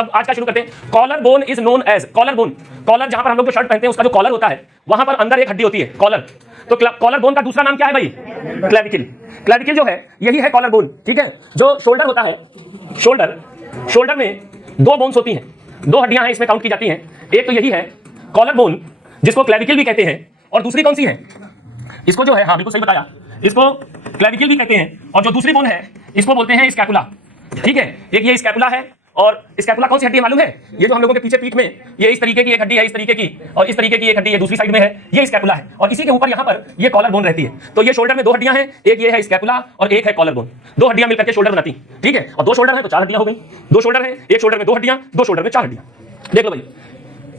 अब आज का शुरू करते हैं। Collar bone is known as collar bone. Collar जहां पर हम लोग जो शर्ट पहनते हैं उसका जो कॉलर होता है वहां पर अंदर एक हड्डी होती है कॉलर। तो कॉलर बोन का दूसरा नाम क्या है भाई? क्लेविकल। क्लेविकल जो है यही है कॉलर बोन, ठीक है। जो शोल्डर होता है, शोल्डर में दो बोन्स होती हैं, दो हड्डियां हैं इसमें काउंट की जाती हैं। एक तो यही है कॉलर बोन जिसको क्लेविकल भी कहते हैं, और दूसरी कौन सी है? इसको जो है, हाँ बिल्कुल सही बताया, इसको क्लेविकल भी कहते हैं, और जो दूसरी बोन है इसको बोलते हैं स्कैपुला, ठीक है। एक ये स्कैपुला है, और स्कैपुला कौन सी हड्डी है मालूम है? ये जो हम लोगों के पीछे पीठ में ये इस तरीके की एक हड्डी है, इस तरीके की, और इस तरीके की एक हड्डी है दूसरी साइड में है, ये स्कैपुला है, और इसी के ऊपर यहाँ पर ये कॉलर बोन रहती है। तो ये शोल्डर में दो हड्डियां हैं, एक ये है स्कैपुला और एक है कॉलर बोन। दो हड्डियां मिलकर के शोल्डर बनाती, ठीक है। और दो शोल्डर है तो चार हड्डियां हो गई। दो शोल्डर है, एक शोल्डर में दो हड्डियां, दो शोल्डर में चार हड्डियां। देख लो भाई,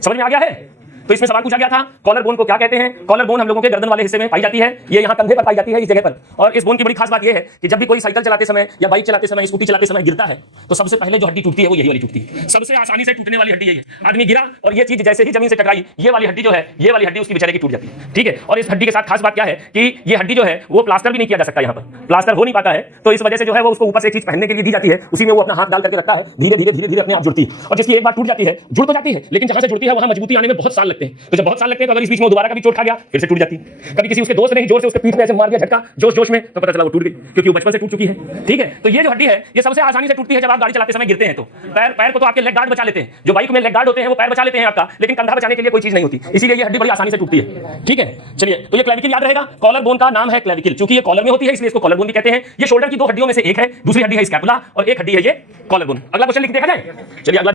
समझ में आ गया है? तो इसमें सवाल पूछा गया था कॉलर बोन को क्या कहते हैं। कॉलर बोन हम लोगों के गर्दन वाले हिस्से में पाई जाती है, ये यहाँ कंधे पर पाई जाती है, इस जगह पर। और इस बोन की बड़ी खास बात ये है कि जब भी कोई साइकिल चलाते समय या बाइक चलाते समय, स्कूटी चलाते समय गिरता है तो सबसे पहले जो हड्डी टूटती है वो यही वाली टूटती है। सबसे आसानी से टूटने वाली हड्डी यही है। आदमी गिरा और ये चीज जैसे ही जमीन से टकराई, ये वाली हड्डी जो है, ये वाली हड्डी उसकी बेचारे की टूट जाती है, ठीक है। और इस हड्डी के साथ खास बात क्या है कि ये हड्डी जो है वो प्लास्टर भी नहीं किया जा सकता, यहाँ पर प्लास्टर हो नहीं पाता है। तो इस वजह से जो है वो उसको ऊपर से एक चीज पहनने के लिए दी जाती है, उसी में वो अपना हाथ डाल करके रखता है, धीरे धीरे धीरे धीरे अपने आप जुड़ती है। और जिसकी एक बार टूट जाती है, जुड़ तो जाती है, लेकिन जहां से जुड़ती है वहां मजबूती आने में बहुत साल लगते हैं। तो जब बहुत साल लगते हैं तो अगर इस बीच में दोबारा कभी चोट खा गया फिर से टूट जाती है। कभी किसी उसके दोस्त ने जोर से उसके पीठ में ऐसे मार दिया झटका जोश में, तो पता चला वो टूट गई, क्योंकि वो बचपन से टूट चुकी है, ठीक है। तो ये जो हड्डी है ये सबसे आसानी से टूटती है जब आप गाड़ी चलाते समय गिरते हैं। तो पैर को तो आपके लेग गार्ड बचा लेते हैं, जो बाइक में लेग गार्ड होते हैं वो पैर बचा लेते हैं आपका, लेकिन कंधा बचाने के लिए कोई चीज नहीं होती, इसीलिए ये हड्डी बड़ी आसानी से टूटती है, ठीक है। चलिए, तो ये क्लेविकल याद रहेगा। कॉलर बोन का नाम है क्लेविकल, क्योंकि ये कॉलर में होती है इसलिए इसको कॉलर बोन भी कहते हैं। ये शोल्डर की दो हड्डियों में से एक है, दूसरी हड्डी है स्कैपुला और एक हड्डी है ये कॉलर बोन। अगला क्वेश्चन लिख देखा जाए। चलिए अगला